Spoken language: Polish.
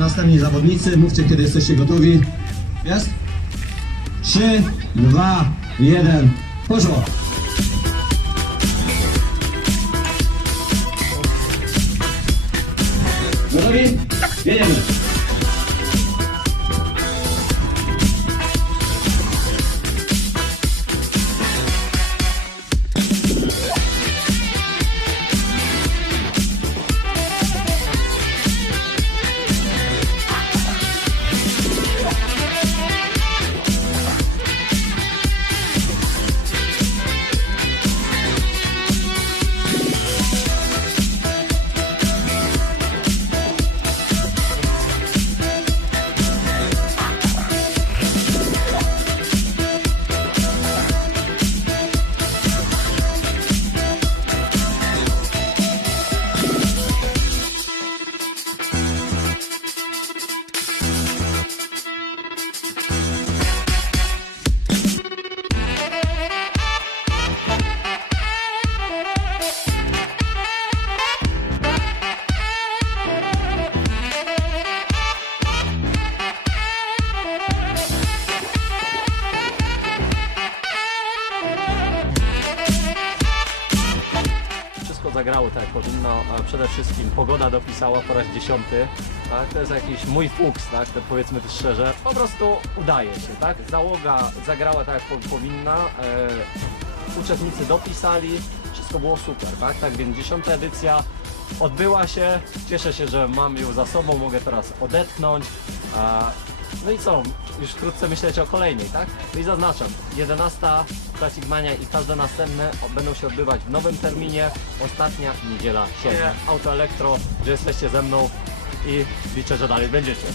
Następni zawodnicy, mówcie kiedy jesteście gotowi. Jest? 3, 2, 1, poszło! Gotowi? Jedziemy! Zagrało tak jak powinno. Przede wszystkim pogoda dopisała po raz dziesiąty. Tak? To jest jakiś mój fuks, tak? to powiedzmy to szczerze. Po prostu udaje się, tak? Załoga zagrała tak jak po- powinna. E, uczestnicy dopisali, wszystko było super, tak? Tak więc dziesiąta edycja odbyła się. Cieszę się, że mam ją za sobą, mogę teraz odetchnąć. No i co? Już wkrótce myśleć o kolejnej, tak? No i zaznaczam, 11 Classic Mania i każde następne będą się odbywać w nowym terminie. Ostatnia niedziela sierpnia. Auto Elektro, że jesteście ze mną i liczę, że dalej będziecie.